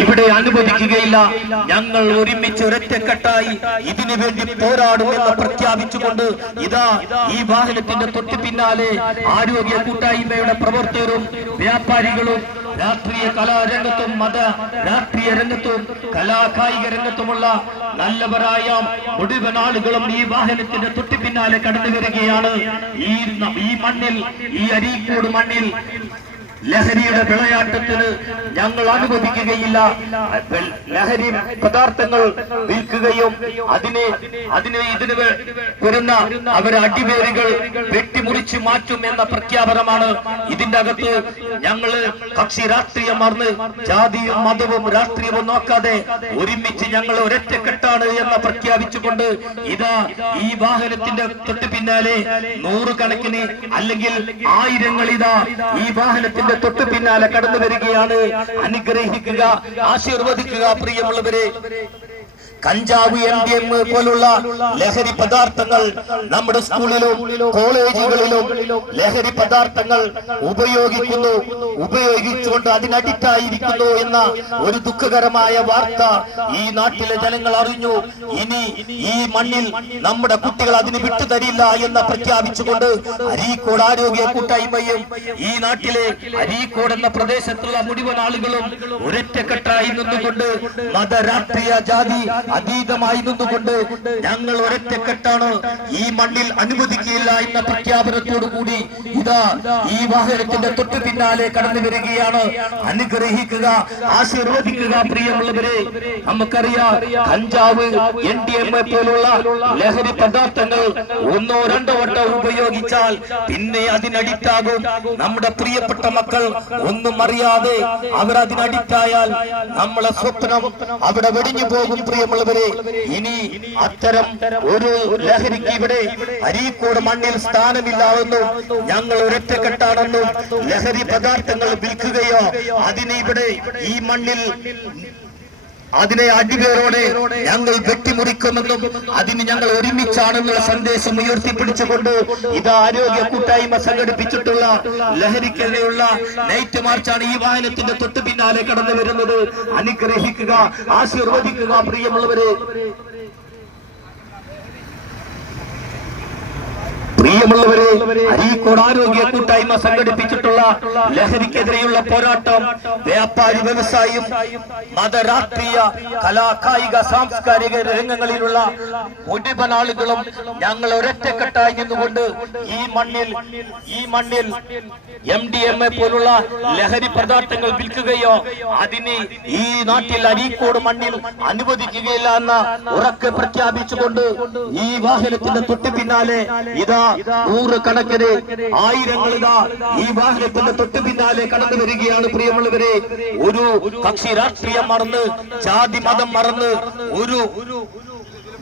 ഇവിടെ അനുവദിക്കുകയില്ല. ഞങ്ങൾ ഒരുമിച്ച് ഒരൊറ്റക്കെട്ടായി ഇതിനു വേണ്ടി പോരാടുമെന്ന് പ്രഖ്യാപിച്ചുകൊണ്ട് ഇതാ ഈ വാഹനത്തിന്റെ തൊട്ടു പിന്നാലെ ആരോഗ്യ കൂട്ടായ്മയുടെ പ്രവർത്തകരും വ്യാപാരികളും രാഷ്ട്രീയ കലാരംഗത്തും മത രാഷ്ട്രീയ രംഗത്തും കലാകായിക രംഗത്തുമുള്ള നല്ലവരായ മുഴുവൻ ആളുകളും ഈ വാഹനത്തിന്റെ തൊട്ടു പിന്നാലെ കടന്നു വരികയാണ് ഈ ഈ മണ്ണിൽ ഈ അരീക്കോട് മണ്ണിൽ ലഹരിയുടെ വിളയാട്ടത്തിന് ഞങ്ങൾ അനുവദിക്കുകയില്ല. ലഹരി പദാർത്ഥങ്ങൾ വിൽക്കുകയും അതിനെ അതിനെ ഇതിന് വരുന്ന അവരെ അടിവേരുകൾ വെട്ടിമുറിച്ച് മാറ്റും എന്ന പ്രഖ്യാപനമാണ് ഇതിന്റെ അകത്ത് ഞങ്ങൾ കക്ഷി രാഷ്ട്രീയം മറന്ന് ജാതിയും മതവും രാഷ്ട്രീയവും നോക്കാതെ ഒരുമിച്ച് ഞങ്ങൾ ഒരൊറ്റക്കെട്ടാണ് എന്ന് പ്രഖ്യാപിച്ചുകൊണ്ട് ഇതാ ഈ വാഹനത്തിന്റെ തൊട്ട് പിന്നാലെ നൂറുകണക്കിന് അല്ലെങ്കിൽ ആയിരങ്ങൾ ഇതാ ഈ വാഹനത്തിന്റെ തൊട്ട് പിന്നാലെ കടന്നു വരികയാണ്. അനുഗ്രഹിക്കുക ആശീർവദിക്കുക പ്രിയമുള്ളവരെ. കഞ്ചാവ് എം ഡി എം പോലുള്ള ലഹരി പദാർത്ഥങ്ങൾ നമ്മുടെ സ്കൂളിലും കോളേജുകളിലും ലഹരി പദാർത്ഥങ്ങൾ ഉപയോഗിക്കുന്നു ഉപയോഗിച്ചുകൊണ്ട് അതിനടിക്റ്റായിരിക്കുന്നു എന്ന ഒരു ദുഃഖകരമായ വാർത്ത ഈ നാട്ടിലെ ജനങ്ങൾ അറിഞ്ഞു. ഇനി ഈ മണ്ണിൽ നമ്മുടെ കുട്ടികൾ അതിന് വിട്ടുതരില്ല എന്ന് പ്രഖ്യാപിച്ചുകൊണ്ട് അരീക്കോട് ആരോഗ്യ കൂട്ടായ്മയും ഈ നാട്ടിലെ അരീക്കോട് എന്ന പ്രദേശത്തുള്ള മുഴുവൻ ആളുകളും ഒരൊറ്റക്കെട്ടായി നിന്നുകൊണ്ട് മതരാഷ്ട്രീയ ജാതി അതീതമായി നിന്നുകൊണ്ട് ഞങ്ങൾ ഒരൊറ്റക്കെട്ടാണ് ഈ മണ്ണിൽ അനുവദിക്കില്ല എന്ന പ്രഖ്യാപനത്തോടു കൂടി ഇതാ ഈ വാഹനത്തിന്റെ തൊട്ടു പിന്നാലെ കടന്നു വരികയാണ്. അനുഗ്രഹിക്കുക ആശീർവദിക്കുക പ്രിയമുള്ളവരെ. നമുക്കറിയാം കഞ്ചാവ് എൻ ഡി എം എ പോലുള്ള ലഹരി പദാർത്ഥങ്ങൾ ഒന്നോ രണ്ടോ വട്ടം ഉപയോഗിച്ചാൽ പിന്നെ അതിനടിത്താകും നമ്മുടെ പ്രിയപ്പെട്ട മക്കൾ ഒന്നും അറിയാതെ അവർ അതിനഡിക്റ്റായാൽ നമ്മളെ സ്വപ്നം അവിടെ വെടിഞ്ഞു പോകും പ്രിയമുള്ളവരെ ഇനി അത്തരം ഒരു ലഹരിക്ക് ഇവിടെ അരീക്കോട് മണ്ണിൽ സ്ഥാനമില്ലാവെന്നും ഞങ്ങൾ ഒരൊറ്റക്കെട്ടാണെന്നും ലഹരി പദാർത്ഥങ്ങൾ വിൽക്കുകയോ അതിനെ ഇവിടെ ഈ മണ്ണിൽ അതിനെ അടിവേരോടെ ഞങ്ങൾ വെട്ടിമുറിക്കുമെന്നും അതിന് ഞങ്ങൾ ഒരുമിച്ചാണെന്നുള്ള സന്ദേശം ഉയർത്തിപ്പിടിച്ചുകൊണ്ട് ഇത് ആരോഗ്യ കൂട്ടായ്മ സംഘടിപ്പിച്ചിട്ടുള്ള ലഹരിക്കെതിരെയുള്ള നൈറ്റ് മാർച്ചാണ് ഈ വാഹനത്തിന്റെ തൊട്ടു പിന്നാലെ കടന്നു വരുന്നത് അനുഗ്രഹിക്കുക ആശീർവദിക്കുക പ്രിയമുള്ളവരെ. പ്രിയമുള്ളവരെ അരീക്കോട് ആരോഗ്യ കൂട്ടായ്മ സംഘടിപ്പിച്ചിട്ടുള്ള ലഹരിക്കെതിരെയുള്ള പോരാട്ടം വ്യാപാരി വ്യവസായം മത രാഷ്ട്രീയ കലാ സാംസ്കാരിക രംഗങ്ങളിലുള്ള മുഴുവൻ ആളുകളും ഞങ്ങൾ ഒരൊറ്റക്കെട്ടായി നിന്നുകൊണ്ട് ഈ മണ്ണിൽ ഈ മണ്ണിൽ എം ഡി എം എ പോലുള്ള ലഹരി പദാർത്ഥങ്ങൾ വിൽക്കുകയോ അതിന് ഈ നാട്ടിൽ അരീക്കോട് മണ്ണിൽ അനുവദിക്കുകയില്ല എന്ന ഉറക്കെ പ്രഖ്യാപിച്ചുകൊണ്ട് ഈ വാഹനത്തിന്റെ തൊട്ടു പിന്നാലെ ഇതാ നൂറ് കണക്കിന് ആയിരങ്ങൾ ഇതാ ഈ വാഹനത്തിന്റെ തൊട്ടു പിന്നാലെ കടന്നു വരികയാണ് പ്രിയമുള്ളവരെ. ഒരു കക്ഷി രാഷ്ട്രീയം മറന്ന് ജാതി മതം മറന്ന് ഒരു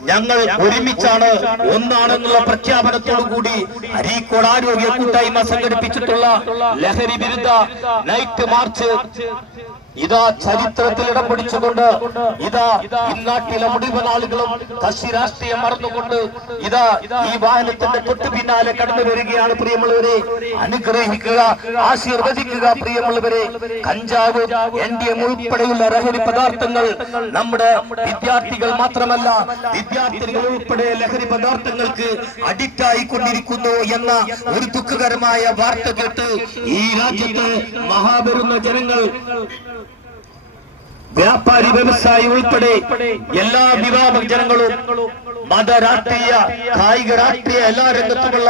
ഞങ്ങൾ ഒരുമിച്ചാണ് ഒന്നാണെന്നുള്ള പ്രഖ്യാപനത്തോടു കൂടി അരീക്കോട് ആരോഗ്യ കൂട്ടായ്മ സംഘടിപ്പിച്ചിട്ടുള്ള ലഹരി വിരുദ്ധ നൈറ്റ് മാർച്ച് ഇതാ ചരിത്രത്തിൽ ഇടം പിടിച്ചുകൊണ്ട് ഇതാ ഇന്നാട്ടിലെ മുഴുവൻ ആളുകളും കക്ഷി രാഷ്ട്രീയം മറന്നുകൊണ്ട് ഇതാ ഈ വാഹനത്തിന്റെ തൊട്ടു പിന്നാലെ കടന്നു വരികയാണ് പ്രിയമുള്ളവരെ. അനുഗ്രഹിക്കുക ആശീർവദിക്കുക പ്രിയമുള്ളവരെ. കഞ്ചാവ് എൻ ഡി എം ഉൾപ്പെടെയുള്ള ലഹരി പദാർത്ഥങ്ങൾ നമ്മുടെ വിദ്യാർത്ഥികൾ മാത്രമല്ല വിദ്യാർത്ഥികൾ ഉൾപ്പെടെ ലഹരി പദാർത്ഥങ്ങൾക്ക് അഡിക്റ്റ് ആയിക്കൊണ്ടിരിക്കുന്നു എന്ന ഒരു ദുഃഖകരമായ വാർത്ത കേട്ട് ഈ രാജ്യത്ത് മഹാപെരുന്ന ജനങ്ങൾ വ്യാപാരി വ്യവസായി ഉൾപ്പെടെ എല്ലാ വിവാഹ ജനങ്ങളും മത രാഷ്ട്രീയ കായിക രാഷ്ട്രീയ എല്ലാ രംഗത്തുമുള്ള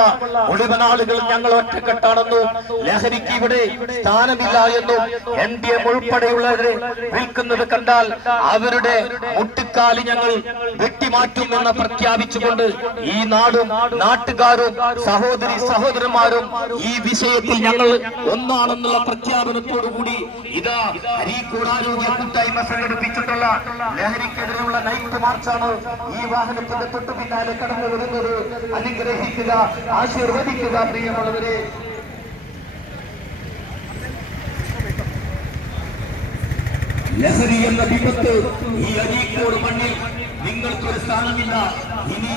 മുഴുവൻ ആളുകളും ഞങ്ങൾ ഒറ്റക്കെട്ടാണെന്നും ലഹരിക്ക് ഇവിടെ സ്ഥാനമില്ല എന്നും എൻ ഡി എം ഉൾപ്പെടെയുള്ളവരെ നിൽക്കുന്നത് കണ്ടാൽ അവരുടെ മുട്ടിക്കാലി ഞങ്ങൾ വെട്ടിമാറ്റുമെന്ന് പ്രഖ്യാപിച്ചുകൊണ്ട് ഈ നാടും നാട്ടുകാരും സഹോദരി സഹോദരന്മാരും ഈ വിഷയത്തിൽ ഞങ്ങൾ ഒന്നാണെന്നുള്ള പ്രഖ്യാപനത്തോടു കൂടി ഇതാ അരീക്കോട് ആരോഗ്യ കൂട്ടായ്മ സംഘടിപ്പിച്ചിട്ടുള്ള ലഹരിക്കെതിരെയുള്ള നൈറ്റ് മാർച്ചാണ് ഈ വാഹനത്തിന്റെ തൊട്ടു പിന്നാലെ കടന്നു വരുന്നത്. അനുഗ്രഹിക്കുക ആശീർവദിക്കുക പ്രിയമുള്ളവരെ. ലഹരി എന്ന വിപത്ത് ഈ അരീക്കോട് മണ്ണിൽ നിങ്ങൾക്കൊരു സ്ഥാനമില്ല. ഇനി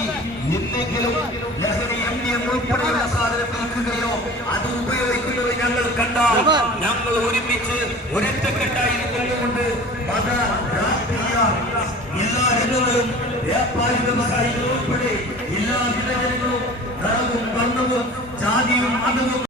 എന്തെങ്കിലും ലഹരി എണ്ണിയം ഉൾപ്പെടെയുള്ള സാധനം വിൽക്കുകയോ അത് ഉപയോഗിക്കുന്നത് ഞങ്ങൾ കണ്ടാൽ ഞങ്ങൾ ഒരുമിച്ച് ഒരൊറ്റക്കെട്ടായി നിന്നുകൊണ്ട് മത രാഷ്ട്രീയ എല്ലാ രംഗങ്ങളും വ്യാപാരികമായി ഉൾപ്പെടെ എല്ലാ വിലകളും നിറവും വർണവും ജാതിയും മതവും